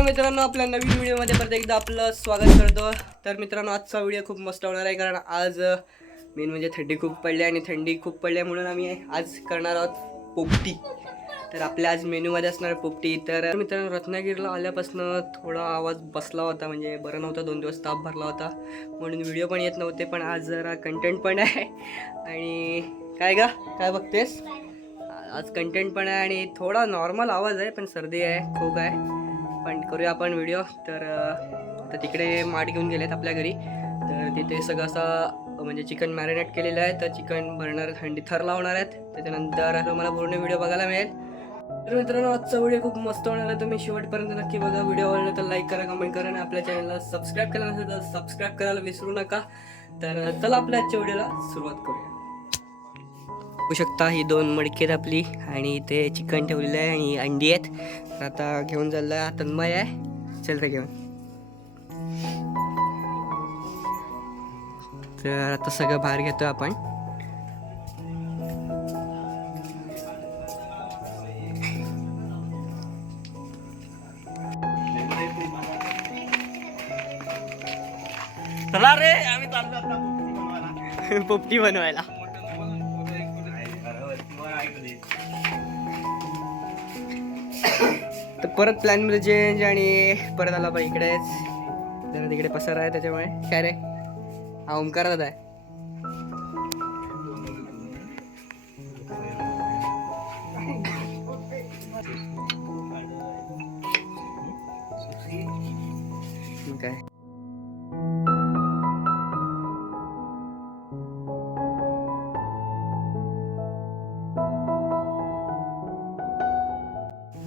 तर मित्रांनो आपल्या नवीन व्हिडिओमध्ये परत एकदा आपलं स्वागत करतो. तर मित्रांनो आजचा व्हिडिओ खूप मस्त होणार आहे, कारण आज मेन म्हणजे थंडी खूप पडली आणि थंडी खूप पडली म्हणून आम्ही आज करणार आहोत पोपटी. तर आपल्या आज मेन्यूमध्ये असणार पोपटी. तर मित्रांनो रत्नागिरीला आल्यापासून थोडा आवाज बसला होता, म्हणजे बरं नव्हता, 2 दिवस ताप भरला होता म्हणून व्हिडिओ पण येत नव्हते. पण आज जरा कंटेंट पण आहे आणि काय बघतेस, आज कंटेंट पण आहे आणि थोडा नॉर्मल आवाज आहे, पण सर्दी आहे, खोक आहे. पण करूया आपण व्हिडिओ. तर आता तिकडे माठ घेऊन गेलेत आपल्या घरी. तर तिथे सगळं असं म्हणजे चिकन मॅरिनेट केलेलं आहे. तर चिकन भरणार, थंडी थर लावणार आहेत. त्याच्यानंतर तुम्हाला पूर्ण व्हिडिओ बघायला मिळेल. तर मित्रांनो आजचा व्हिडिओ खूप मस्त होणार आहे, तुम्ही शेवटपर्यंत नक्की बघा. व्हिडिओ आवडला तर लाईक करा, कमेंट करा आणि आपल्या चॅनलला सबस्क्राईब केला नसेल तर सबस्क्राईब करायला विसरू नका. तर चला आपल्या आजच्या व्हिडिओला सुरुवात करूया. बघू शकता ही 2 मडकी आहेत आपली आणि इथे चिकन ठेवलेलं आहे आणि अंडी आहेत. तर आता घेऊन चाललं आहे, तन्मय आहे, चल तर घेऊन. तर आता सगळं बाहेर घेतो आपण. चला रे आम्ही चाललो आता पोपटी बनवायला. तर परत प्लॅन मध्ये चेंज आणि परत आला पण इकडेच. जरा तिकडे पसारा आहे त्याच्यामुळे. काय रे, हा ओंकारात आहे. काय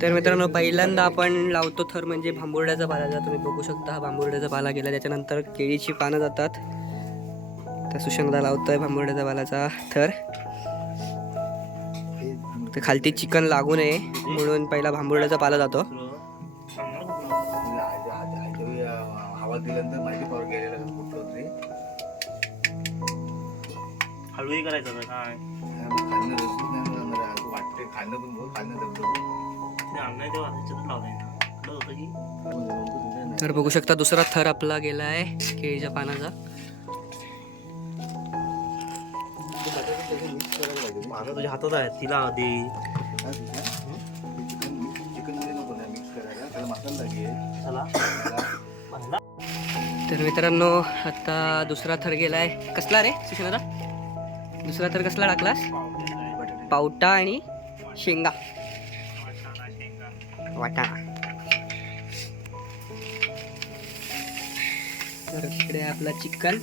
तर मित्रांनो पहिल्यांदा आपण लावतो थर म्हणजे भांबुर्ड्याचा पाला. तुम्ही बघू शकता हा भांबुर्ड्याचा पाला गेला, त्याच्यानंतर केळीची पानं जातात. तर सुशांतला लावतोय भांबुर्ड्याचा पालाचा थर. तर खालती चिकन लागू नये म्हणून पहिला भांबुर्ड्याचा पाला जातो. हवा दिल्यानंतर माहिती पडून गेलेला कुठलं तरी हळूही करायचं काय खाणं रसून नाही जाणार वाटते. खाणं पण बघ, खाणं आणलंय तेव्हा त्याच्यातच लावलंय होतं की. तर बघू शकता दुसरा थर आपला गेला आहे केळीच्या पानाचा. माझा तुझ्या हातात आहे, तिला दे. चिकन मध्ये नको ना मिक्स करायला, त्याला मसाला लागेल. चला तर मित्रांनो आता दुसरा थर गेलाय. कसला रे सुशांत, दुसरा थर कसला टाकलास? पावटा आणि शेंगा, वाटाणा. तर इकडे आपला चिकन.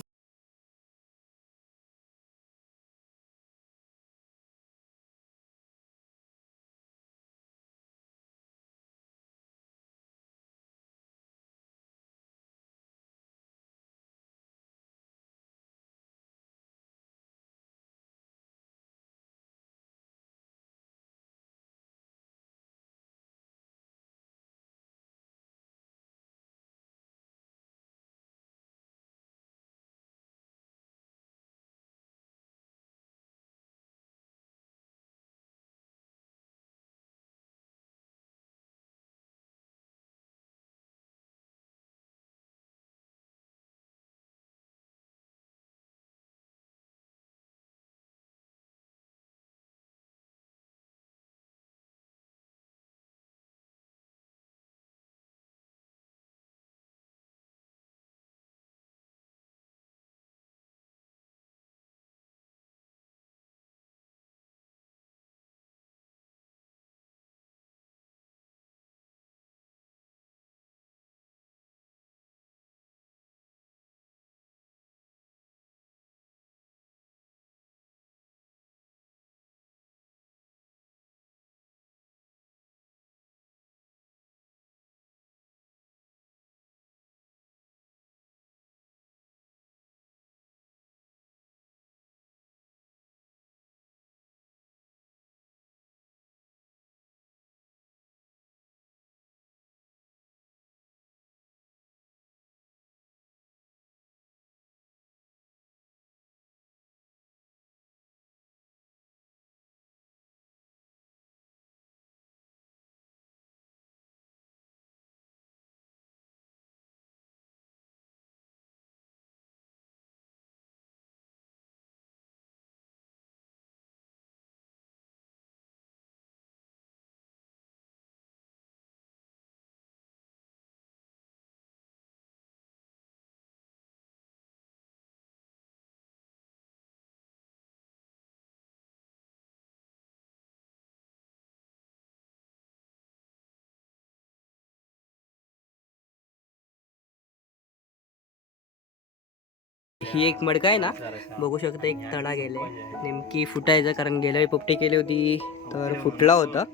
ही एक मडका आहे ना, बघू शकता एक तडा गेले नेमकी फुटायचं, कारण गेल्या वेळी पोपटी केली होती तर फुटला होता.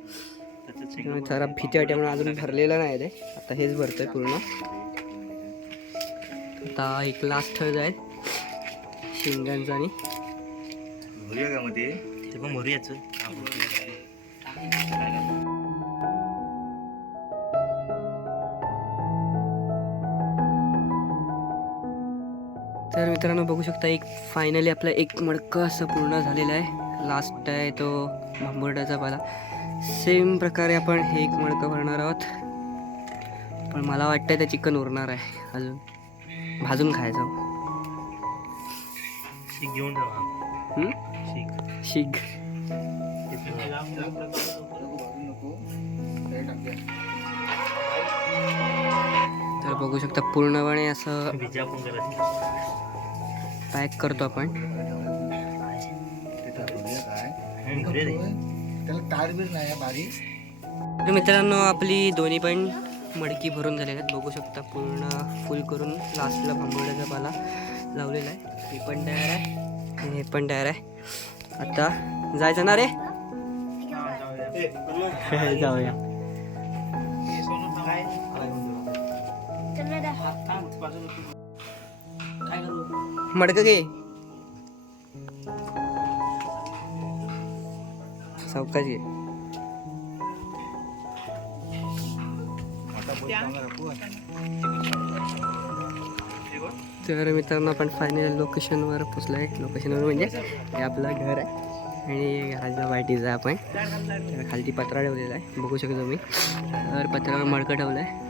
त्यामुळे जरा भीती वाटते म्हणून अजून भरलेलं नाही ते. आता हेच भरतंय पूर्ण. आता एक लास्ट थर जाईल शेंगांचा आणि भरूया का मध्ये ते पण भरूयाच. तर मित्रांनो बघू शकता एक फायनली आपला एक मडकं असं पूर्ण झालेला आहे. लास्ट आहे तो भांबुर्ड्याचा पाला. सेम प्रकारे आपण हे एक मडकं भरणार आहोत, पण मला वाटतं ते चिकन उरणार आहे अजून भाजून खायचं. शीख घेऊन ठेवा. हम्म? शीख शिग. तर बघू शकता पूर्णपणे असं भिजा पण करायची. पॅक करतो आपण. भरूया रे. त्याला तार बीर नाही आहे बारीक. तर मित्रांनो आपली दोन्ही पण मडकी भरून झालेल्या आहेत. बघू शकता पूर्ण फुल करून लास्टला भांबुर्ड्याचा पाला लावलेला आहे. हे पण तयार आहे आणि हे पण तयार आहे. आता जायचं ना रे. जाऊया. मडकं घे. सावकाश घे. तर मित्रांनो आपण फायनल लोकेशनवर पोचलो आहे. लोकेशनवर म्हणजे हे आपलं घर आहे आणि घराच्या वाटीचं आहे. आपण तर खालती पत्रा ठेवलेला आहे बघू शकतो तुम्ही. तर पत्रावर मडकं ठेवलं आहे.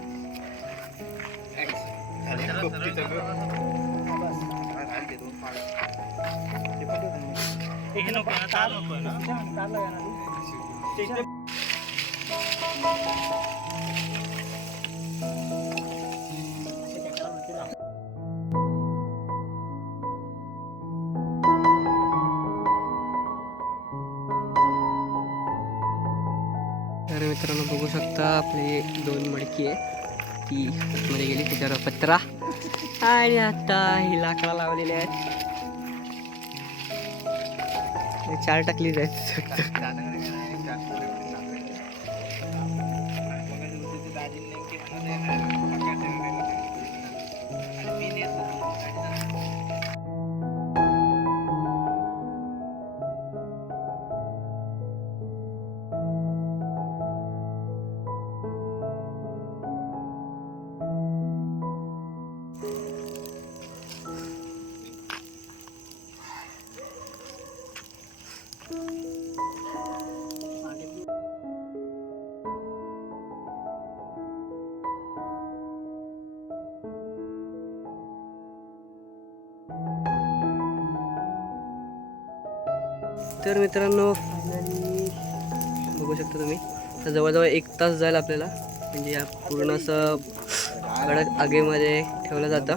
तर मित्रांनो बघू शकता आपली 2 मडकी आहे ती आतमध्ये गेली, त्याच्यावर पत्रा आणि आता ही लाकडा लावलेली आहेत. 4 टाकली जायचं. तर मित्रांनो फायनली बघू शकता तुम्ही तर जवळजवळ 1 तास जाईल आपल्याला. म्हणजे या पूर्ण असं कडक आगीमध्ये ठेवलं जातं.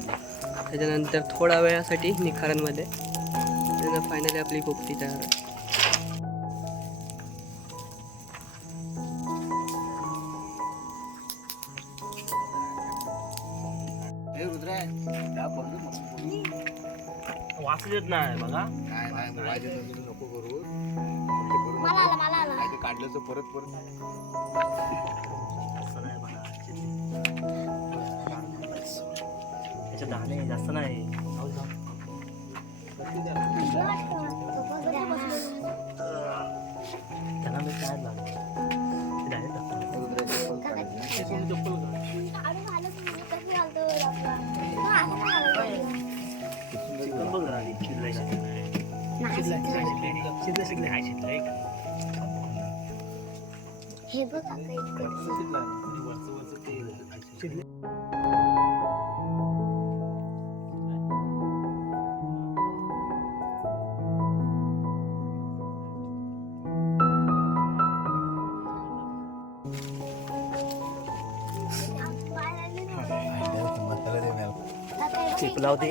त्याच्यानंतर थोडा वेळासाठी निखारांमध्ये त्यानंतर फायनली आपली पोपटी तयार आहे. वाच देत नाही बघा. नाही नाही मोबाईल नको करू. काढलं तर परत असं नाही बघा. त्याच्यात दाणे जास्त नाही. त्यांना मी काय लागलं ते दाणे चिकन बघ जरा शिजलंय शिजलंय शिजलंय. हे बघ आता चिपलाव ते